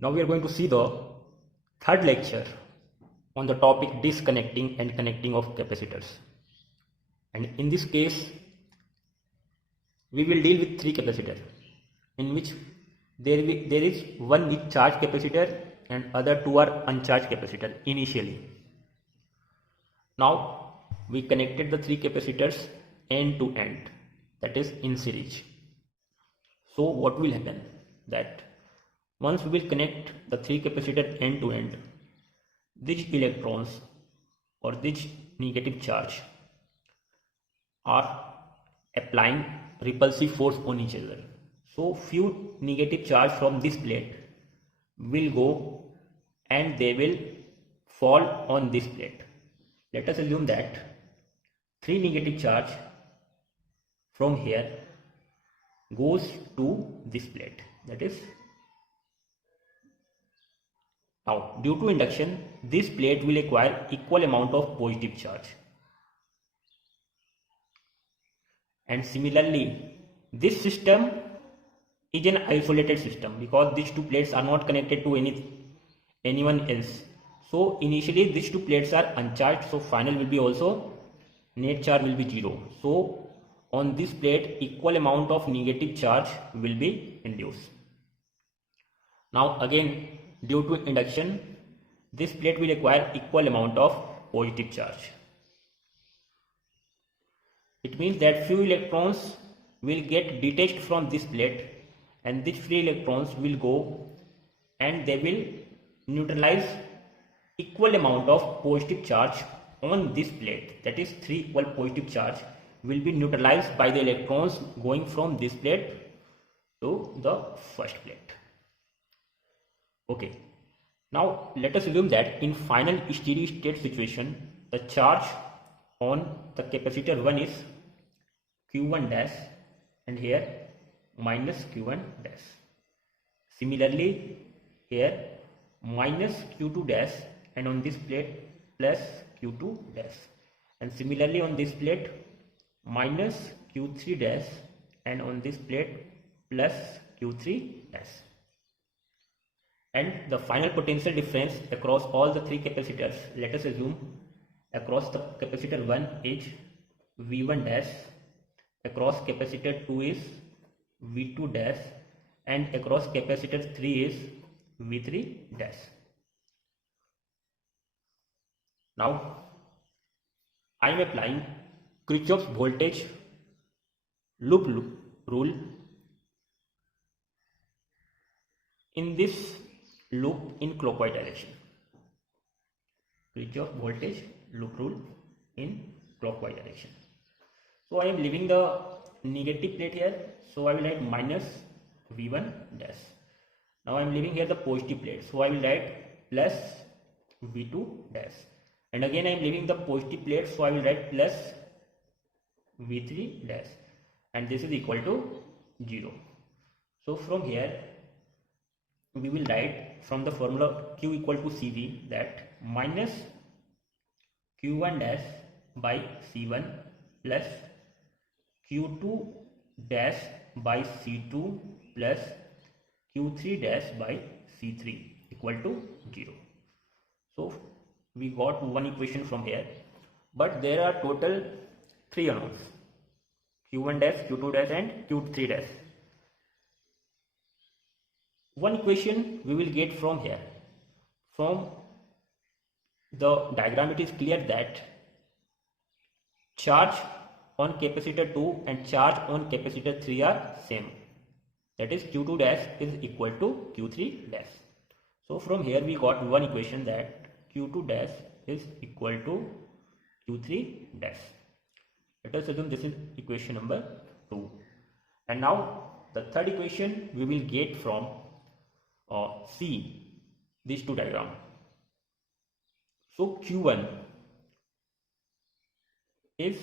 Now we are going to see the third lecture on the topic disconnecting and connecting of capacitors. And in this case, we will deal with three capacitors in which there is one with charged capacitor and other two are uncharged capacitor initially. Now we connected the three capacitors end to end, that is in series. So what will happen that once we will connect the three capacitor end to end, these electrons or this negative charge are applying repulsive force on each other. So few negative charge from this plate will go and they will fall on this plate. Let us assume that three negative charge from here goes to this plate, that is now due to induction this plate will acquire equal amount of positive charge, and similarly this system is an isolated system because these two plates are not connected to anyone else. So initially these two plates are uncharged, so final will be also net charge will be 0. So on this plate equal amount of negative charge will be induced. Now again due to induction this plate will acquire equal amount of positive charge. It means that few electrons will get detached from this plate and these free electrons will go and they will neutralize equal amount of positive charge on this plate, that is 3 equal positive charge will be neutralized by the electrons going from this plate to the first plate. Okay, now let us assume that in final steady state situation the charge on the capacitor 1 is Q1 dash and here minus Q1 dash. Similarly here minus Q2 dash and on this plate plus Q2 dash, and similarly on this plate minus Q3 dash and on this plate plus Q3 dash. And the final potential difference across all the three capacitors, let us assume across the capacitor 1 is V1 dash, across capacitor 2 is V2 dash and across capacitor 3 is V3 dash. Now I am applying Kirchhoff's voltage loop rule in this loop in clockwise direction. Kirchhoff voltage loop rule in clockwise direction. So I am leaving the negative plate here, so I will write minus V1 dash. Now I am leaving here the positive plate, so I will write plus V2 dash. And again I am leaving the positive plate, so I will write plus V3 dash, and this is equal to 0. So from here we will write from the formula Q equal to CV that minus Q1 dash by C1 plus Q2 dash by C2 plus Q3 dash by C3 equal to 0. So we got one equation from here, but there are total 3 unknowns, Q1 dash, Q2 dash and Q3 dash. One equation we will get from here. From the diagram it is clear that charge on capacitor 2 and charge on capacitor 3 are same, that is Q2 dash is equal to Q3 dash. So from here we got one equation that Q2 dash is equal to Q3 dash. Let us assume this is equation number 2. And now the third equation we will get from see these two diagrams. So Q1 is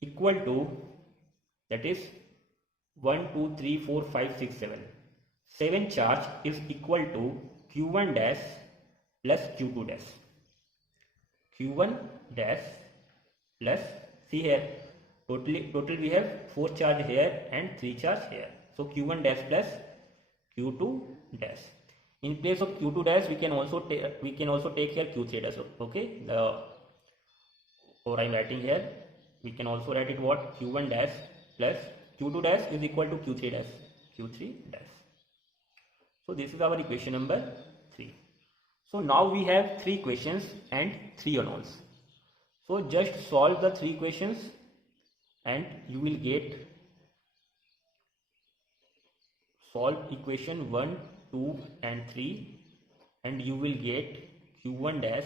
equal to, that is 1 2 3 4 5 6 7 charge is equal to Q1 dash plus Q2 dash. Q1 dash plus, see here total we have 4 charge here and 3 charge here, so Q1 dash plus Q2 dash. In place of Q2 dash, we can also take here Q3 dash. Okay, or I'm writing here, we can also write it what, Q1 dash plus Q2 dash is equal to Q3 dash, Q3 dash. So this is our equation number 3. So now we have 3 equations and 3 unknowns. So just solve the 3 equations and you will get, solve equation 1, 2 and 3 and you will get Q1 dash,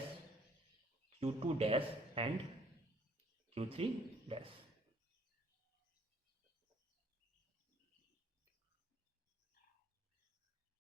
Q2 dash and Q3 dash.